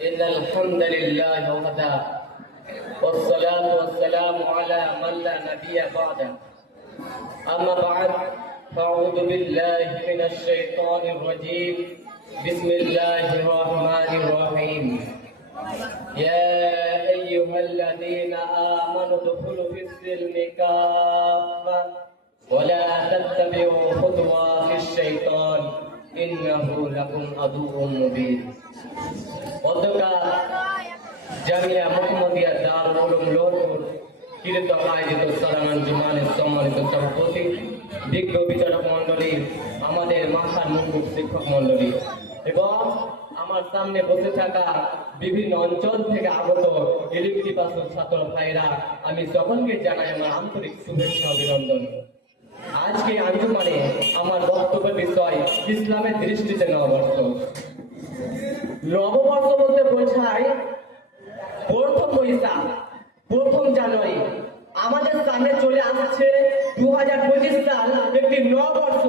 إن الحمد لله وحده والصلاة والسلام على من لا نبي بعده أما بعد فأعوذ بالله من الشيطان الرجيم بسم الله الرحمن الرحيم يا أيها الذين آمنوا ادخلوا في السلم كافة ولا تتبعوا خطوات الشيطان إنه لكم عدو مبين অধ্যকার জামিয়া মুহাম্মদিয়া দারুল উলুম লোহপুর কীর্ত আয়োজিত সালামান জুমানের সম্মানিত সভাপতি বিজ্ঞ বিচারক মণ্ডলী, আমাদের মাথার মুকুট শিক্ষক মণ্ডলী এবং আমার সামনে বসে থাকা বিভিন্ন অঞ্চল থেকে আগত এলিম পিপাসু ছাত্র ভাইরা, আমি সকলকে জানাই আমার আন্তরিক শুভেচ্ছা অভিনন্দন। আজকে আঞ্জুমানে আমার বক্তব্যের বিষয় ইসলামের দৃষ্টিতে নববর্ষ। নববর্ষ বলতে বোঝায় প্রথম বৈশাখ, প্রথম জানুয়ারি। আমাদের সামনে চলে আসছে 2025 সাল, একটি নববর্ষ।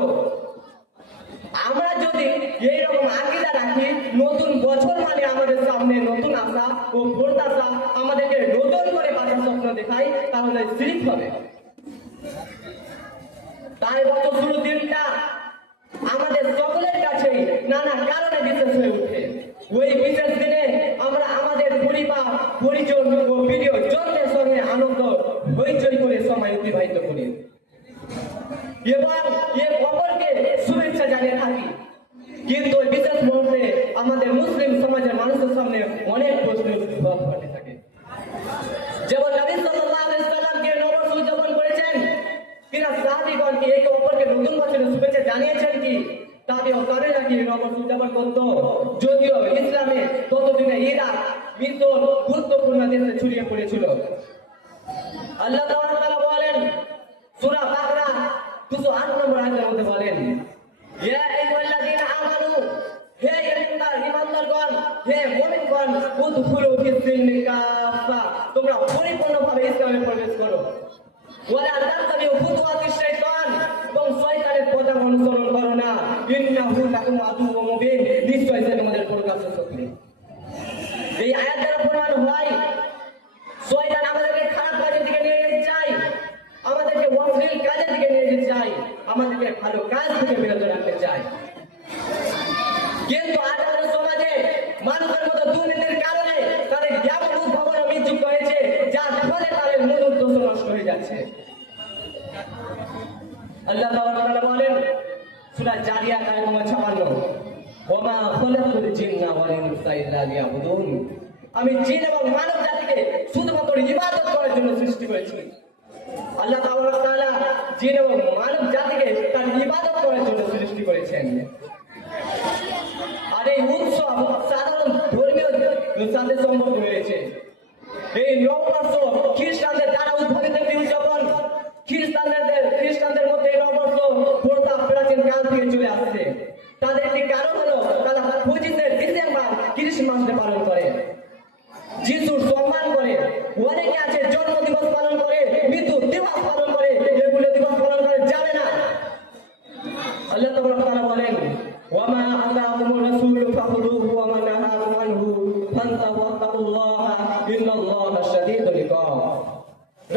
আমরা যদি এইরকম আকীদা রাখি, নতুন বছর মানে আমাদের সামনে নতুন আশা ও প্রত্যাশা, আমাদেরকে নতুন করে বাঁচার স্বপ্ন দেখাই, তাহলে শিরক হবে। তাই বছর শুরু দিনটা আমাদের সকলের কাছেই নানা কারণে বিশেষ হয়ে ওঠে। ওই বিশেষ দিনে আমরা আমাদের পরিবার, পরিজন ও প্রিয় জনদের সঙ্গে আনন্দ হইচই করে সময় অতিবাহিত করি এবং এর অপরকে শুভেচ্ছা জানিয়ে থাকি। কিন্তু ওই বিশেষ মুহূর্তে আমাদের মুসলিম সমাজের মানুষের সামনে অনেক প্রশ্নের উদ্ভব ঘটে থাকে। যেমন নবী সাল্লাল্লাহু আলাইহি সাল্লামকে নববর্ষ উদযাপন করেছেন কিনা, সাহাবীগণ কি একে অপরকে নতুন বছরের শুভেচ্ছা জানিয়েছেন কি, তাদের তারা কি নববর্ষ উদযাপন করত? যদিও ইসলামে ততদিনে ইরাক, মিশর গুরুত্বপূর্ণ দেশে ছড়িয়ে পড়েছিল। আল্লাহ তাআলা বলেন সূরা বাকরা 208 নম্বর আয়াতের মধ্যে বলেন, ইয়া আইয়ুহাল্লাযীনা আমানু, হে ঈমানদারগণ, হে মুমিনগণ, উদখুলু ফিস-সিলমি কাফা, তোমরা পরিপূর্ণভাবে ইসলামে প্রবেশ করো। ওয়ালা তাত্তাবিউ খুতুওয়াতিশ শাইতান, এবং শয়তানের পথ অনুসরণ করো না। ইন্নাহু লাকুম আদুউম মুবিন, নিশ্চয়ই সে তোমাদের প্রকাশ্য শত্রু। এই আয়াত দ্বারা প্রমাণ হয় শয়তান আমাদেরকে খারাপ কাজের দিকে নিয়ে যেতে চায়, আমাদেরকে অশ্লীল কাজের দিকে নিয়ে যেতে চায়, আমাদেরকে ভালো কাজ থেকে বিরত রাখতে চায়। কিন্তু আজ আমাদের সমাজে মানুষের মতো দুর্নীতির কারণে তাদের জ্ঞান উদ্ভাবন বিযুক্ত হয়েছে, যার ফলে তাদের মূল উদ্দেশ্য নষ্ট হয়ে যাচ্ছে। আল্লাহ তাআলা বলেন সূরা জারিয়াত আয়াত নম্বর 56, ওমা খালাকুল জিন্না ওয়াল ইনসা ইল্লা লিয়াবুদুন, আমি জিন এবং মানব জাতিকে শুধুমাত্র ইবাদত করার জন্য সৃষ্টি করেছি। আল্লাহ তাআলা জিন এবং মানব জাতিকে তার ইবাদত করার জন্য সৃষ্টি করেছেন। আর এই উৎসব সাধারণ ধর্মীয় সাথে সম্পর্ক রয়েছে। এই নববর্ষ খ্রিস্টানদের দ্বারা উদ্ভাবিত একটি উদযাপন। খ্রিস্টানদের মধ্যে এই নববর্ষ প্রাচীন কাল থেকে চলে আসছে। তাদের একটি কারণ হলো তারা 25শে ডিসেম্বর ক্রিসমাস পালন করে, যিশুর সম্মান করে। অনেকে আছে জন্ম দিবস পালন করে, মৃত্যু দিবস পালন করে, এগুলো দিবস পালন করে যাবে না। আল্লাহ তাআলা বলেন, ওয়ামা আতাকুমুর রাসূলু ফাখুযুহু ওয়া মা নাহাকুম আনহু ফান্তাহু ওয়াত্তাকুল্লাহা ইন্নাল্লাহা শাদীদুল ইকাব।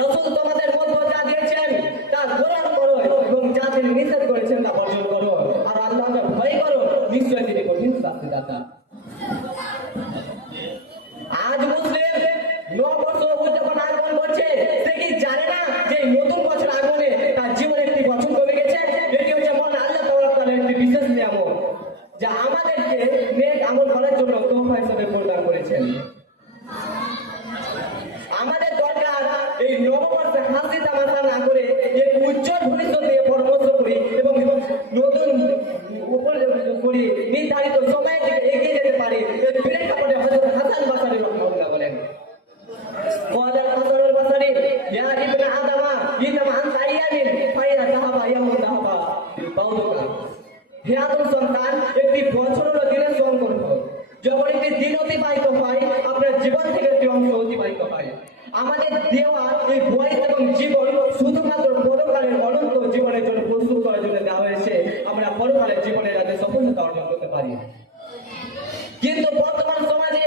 রাসূল তোমাদের মধ্যে যা দিয়েছেন তা গ্রহণ করো এবং যা তিনি নিষেধ করেছেন তা বর্জন করো, আর আল্লাহকে ভয় করো, নিশ্চয়ই তিনি কঠিন শাস্তিদাতা। আজ মুসলিম নববর্ষ উদযাপন আগমন করছে, সে কি জানে না যে নতুন বছর আগমনে তার জীবনে একটি বছর কমে গেছে? এটি হচ্ছে মহান আল্লাহ তাআলার একটি বিশেষ নিয়ামত, যা আমাদেরকে নেক আমল করার জন্য তোহফা হিসেবে প্রদান করেছেন। আমাদের দরকার এই নববর্ষে হাসি তামাশা না করে এক উজ্জ্বল ভবিষ্যৎ নিয়ে পরামর্শ করি এবং নতুন করি নির্ধারিত সময়ের দিকে এগিয়ে যেতে পারি। এর প্রেক্ষাপটে হযরত হাসান বসরি রাহিমাহুল্লাহ বলেন, ওয়াদা হাসানুল বসরি ইয়া ইবনে আদমা ইন্নামা আনতা আইয়ামিন ফাইয়া যাহাবা ইয়ামুন যাহাবা বাউদুকা, হে আদম সন্তান, একটি বছর হলো দিনের সংকল্প। যখন একটি দিন অতিবাহিত হয়, আপনার জীবন থেকে একটি অংশ অতিবাহিত হয়। আমাদের দেওয়া এই বয়স এবং জীবন শুধুমাত্র পরকালের অনন্ত জীবনের জন্য প্রস্তুত করার জন্য দেওয়া হয়েছে, আমরা পরকালের জীবনের আগে সফলতা অর্জন করতে পারি। কিন্তু বর্তমান সমাজে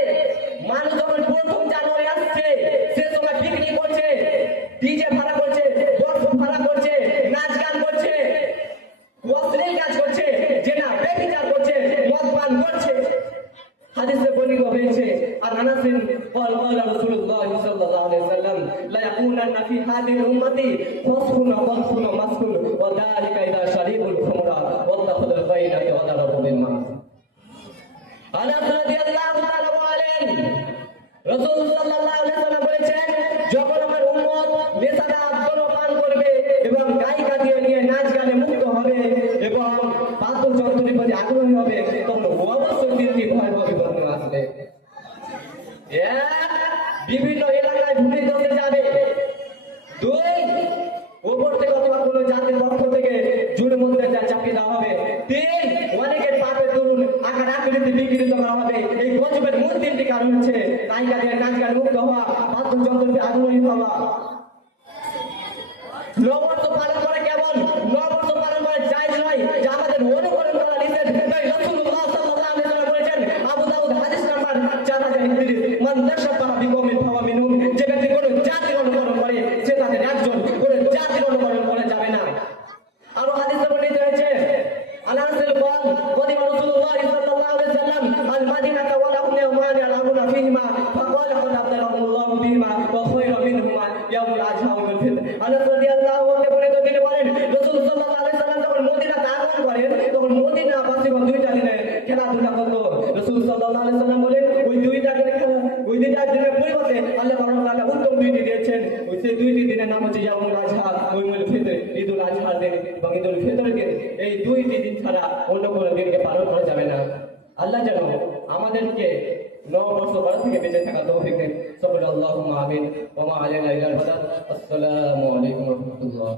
করছে। হাদিসে বর্ণিত হয়েছে আর আনাসিন قال رسول الله صلى الله عليه وسلم لا يكونن في هذه الامه فسق وضلف ومسك وذلك اذا شربوا الخمر واتخذوا الغينه وضربوا بالمعاصي আনাস রাদিয়াল্লাহু তাআলা বলেন রাসূল সাল্লাল্লাহু আলাইহি ওয়াসাল্লাম বলেছেন যখন আমার উম্মত নেশাদার পান করবে এবং গায়িকা কাটিয়ে নিয়ে নাচ গানে মুক্ত হবে এবং বাদ্যযন্ত্রের প্রতি আগ্রহী হবে তখন অবশ্যই তিনটি ভয়াবহ বিপদ আসবে। বিভিন্ন এলাকায় ভূমির দলে যাবে, দুই ওপর থেকে অথবা কোনো জাতির পক্ষ থেকে জুড়ে মধ্যে চাপিয়ে দেওয়া হবে, তিন অনেকের পাপের দরুন আকার আকৃতি বিকৃত করা হবে। এই গজবের মূল তিনটি কারণ হচ্ছে গায়িকা দিয়ে নাচ গানে মুক্ত হওয়া, বাদ্যযন্ত্রে আগ্রহী হওয়া। নববর্ষ পালন করে কেমন? নববর্ষ পালন করা জায়েজ নয়, যা আমাদের অনুকরণ করা নিষেধ। তাই রাসূলুল্লাহ সাল্লাল্লাহু আলাইহি ওয়াসাল্লাম বলেছেন, আবু দাউদ হাদিস নাম্বার 4031, মান তাশাব্বাহা বিকওমিন ফাহুয়া মিনহুম, যে ব্যক্তি কোনো জাতির অনুকরণ করে সে তাদের একজন, কোনো জাতির অনুকরণ করা যাবে না। আরো হাদিসে বর্ণিত হয়েছে আনাসের বল কদিমা রাসূলুল্লাহ সাল্লাল্লাহু আলাইহি ওয়াসাল্লাম আল মাদিনাতা ওয়া লাহুম ইয়াওমান ইয়ালাবুনা ফীহিমা ফাকালা قد আবদালাহুল্লাহু বিহিমা ওয়া খায়রু মিনহুমা ইয়াউমুল আযহা ওয়া ইয়াউমুল ফিতর। আনাস রাদিয়াল্লাহু আনহু বলেন তিনি বলেন রাসূল সাল্লাল্লাহু আলাইহি ওয়াসাল্লাম যখন মদিনাতে আগমন করেন তখন মদিনাবাসীগণ দুইটা দিনে খেলাধুলা করত। রাসূল সাল্লাল্লাহু আলাইহি ওয়াসাল্লাম বলেন ওই দুইটা দিনের পরিবর্তে আল্লাহ তাআলা উত্তম দুইটি দিয়েছেন। ওই সেই দুইটি দিনের নাম হচ্ছে ইয়াউমুল আযহা ওয়া ইয়াউমুল ফিতর, ঈদুল আযহার দিন এবং ঈদুল ফিতরের দিন। এই দুইটি দিন ছাড়া অন্য কোনো দিনকে পালন করা যাবে না। আল্লাহ যেন আমাদেরকে নববর্ষ পালন থেকে বেঁচে থাকা তৌফিক দেন। সকলে আল্লাহুম্মা আমিন। ওয়া মা আলাইনা ইল্লাল বালাগ। আসসালামু আলাইকুম ওয়া রাহমাতুল্লাহ।